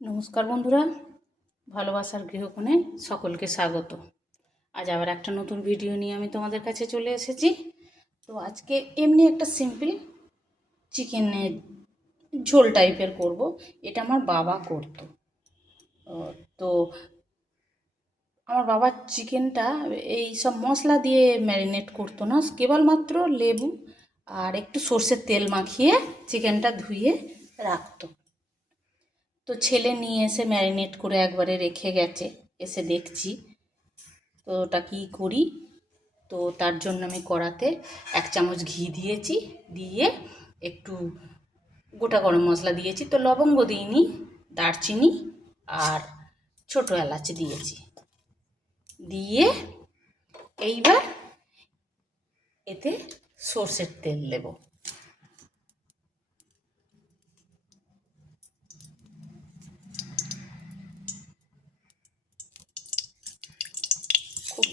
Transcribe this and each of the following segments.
নমস্কার বন্ধুরা, ভালোবাসার গৃহকোণে সকলকে স্বাগত। আজ আবার একটা নতুন ভিডিও নিয়ে আমি তোমাদের কাছে চলে এসেছি। তো আজকে এমনি একটা সিম্পল চিকেনের ঝোল টাইপের করব, এটা আমার বাবা করতো। তো আমার বাবা চিকেনটা এই সব মশলা দিয়ে ম্যারিনেট করতো না, কেবলমাত্র লেবু আর একটু সর্ষের তেল মাখিয়ে চিকেনটা ধুয়ে রাখতো। তো ছেলে নিয়ে এসে ম্যারিনেট করে একবারে রেখে গেছে, এসে দেখছি। তো ওটা কী করি? তো তার জন্য আমি কড়াতে এক চামচ ঘি দিয়েছি, দিয়ে একটু গোটা গরম মশলা দিয়েছি। তো লবঙ্গ দিইনি, দারচিনি আর ছোটো এলাচ দিয়েছি। দিয়ে এইবার এতে সর্ষের তেল দেবো।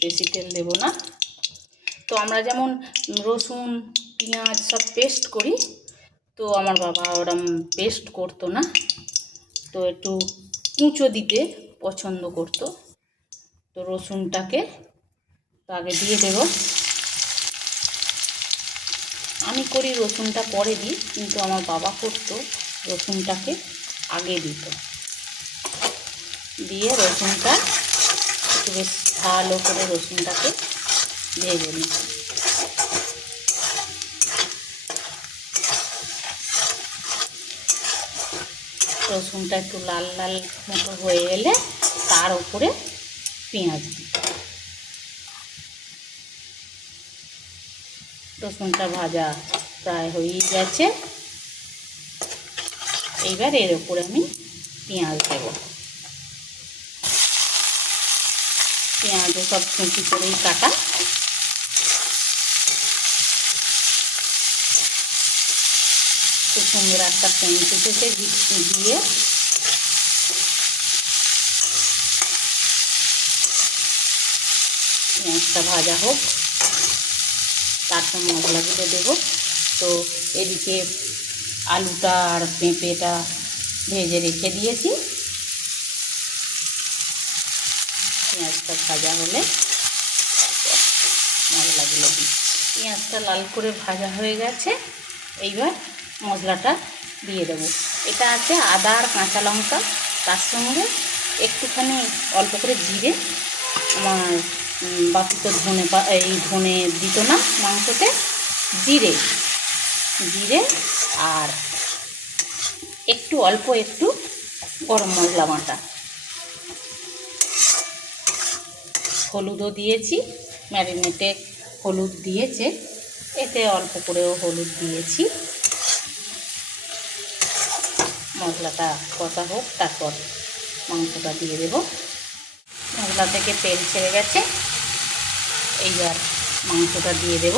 বেশি তেল দেবো না। তো আমরা যেমন রসুন, পেঁয়াজ সব পেস্ট করি, তো আমার বাবা ওরম পেস্ট করতো না। তো একটু কুঁচো দিতে পছন্দ করতো। তো রসুনটাকে তো আগে দিয়ে দেব। আমি করি রসুনটা পরে দিই, কিন্তু আমার বাবা করতো রসুনটাকে আগে দিত। দিয়ে রসুনটা বেশ ভালো করে রসুনটাকে ভেজে নিই। রসুনটা একটু লাল লাল মতো হয়ে এলে তার উপরে পেঁয়াজ দিই। রসুনটা ভাজা প্রায় হয়েই গেছে। এইবার এর উপরে আমি পেঁয়াজ দেবো। পেঁয়াজও সব কুচি করেই কাটা। খুব সুন্দর একটা সেন্ট উঠেছে দিয়ে। পেঁয়াজটা ভাজা হোক তারপর মশলাগুলো দেবো। তো এদিকে আলুটা আর পেঁপেটা ভেজে রেখে দিয়েছি। পেঁয়াজটা ভাজা হলে মশলাগুলো দিচ্ছি পেঁয়াজটা লাল করে ভাজা হয়ে গেছে, এইবার মশলাটা দিয়ে দেবো। এটা আছে আদা আর কাঁচা লঙ্কা, তার সঙ্গে একটুখানি অল্প করে জিরে, আমার বাকি তো ধনে এই ধনে দিত না মাংসতে, জিরে জিরে আর একটু, অল্প একটু গরম মশলা বাটা। হলুদও দিয়েছি, ম্যারিনেটে হলুদ দিয়েছে, এতে অল্প করেও হলুদ দিয়েছি। মশলাটা কষা হোক, তারপর মাংসটা দিয়ে দেব। মশলা থেকে তেল ছেড়ে গেছে, এইবার মাংসটা দিয়ে দেব।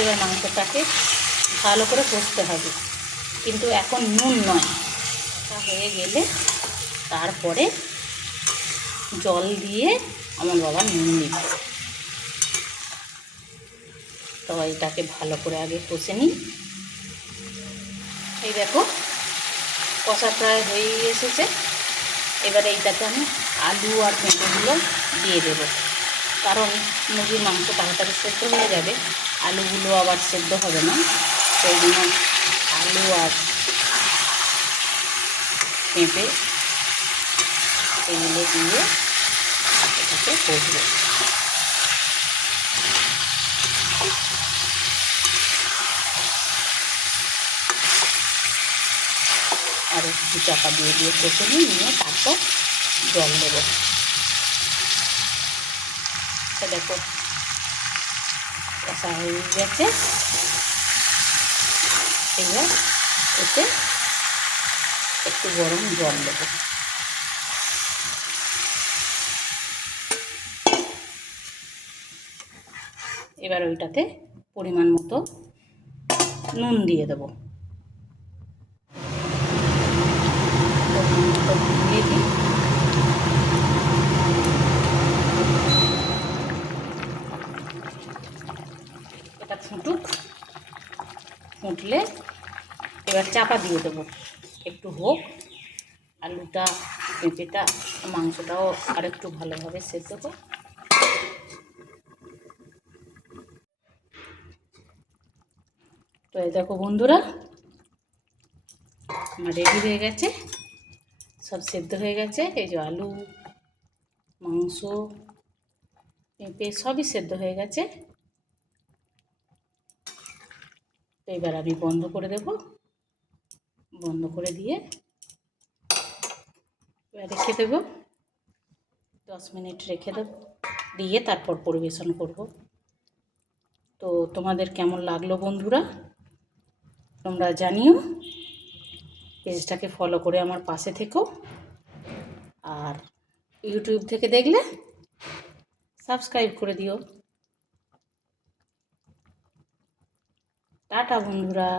এবার মাংসটাকে ভালো করে কষতে হবে। কিন্তু এখন নুন নয়। তা হয়ে গেলে তারপরে জল দিয়ে আমার বাবা নুন দিবে। তো এটাকে ভালো করে আগে কষে নিই। এই দেখো, কষা প্রায় হয়েই এসেছে। এবারে এইটাতে আমি আলু আর পেঁপেগুলো দিয়ে দেবো। কারণ মুরগির মাংস তাড়াতাড়ি সেদ্ধ হয়ে যাবে। আলুগুলো আবার সেদ্ধ হবে না। সেই জন্য আলু আর পেঁপে এগুলো দিয়ে এটাকে কষবো আর একটু চাপা দিয়ে দিয়ে কষে নিই নিয়ে তারপর জল দেবো তো দেখো কষা হয়ে গেছে এবার এতে একটু গরম জল দেবো। এবার ওইটাতে পরিমাণ মতো নুন দিয়ে দেবো। দিয়ে দিই এটা ফুটুক, ফুটলে এবার চাপা দিয়ে দেবো। একটু হোক, আলুটা, পেঁপেটা, মাংসটাও আরেকটু ভালোভাবে সেদ্ধ হোক। তো দেখো বন্ধুরা, আমার রেডি হয়ে গেছে। সব সেদ্ধ হয়ে গেছে। এই যে আলু, মাংস, পেঁপে সবই সেদ্ধ হয়ে গেছে। এবার আমি বন্ধ করে দেব। বন্ধ করে দিয়ে রেখে দেব। দশ মিনিট রেখে দেব। দিয়ে তারপর পরিবেশন করব। তো তোমাদের কেমন লাগল বন্ধুরা? তোমরা জানিও। পেজটাকে ফলো করে আমার পাশে থেকো। আর ইউটিউব থেকে দেখলে সাবস্ক্রাইব করে দিও। টাটা বন্ধুরা।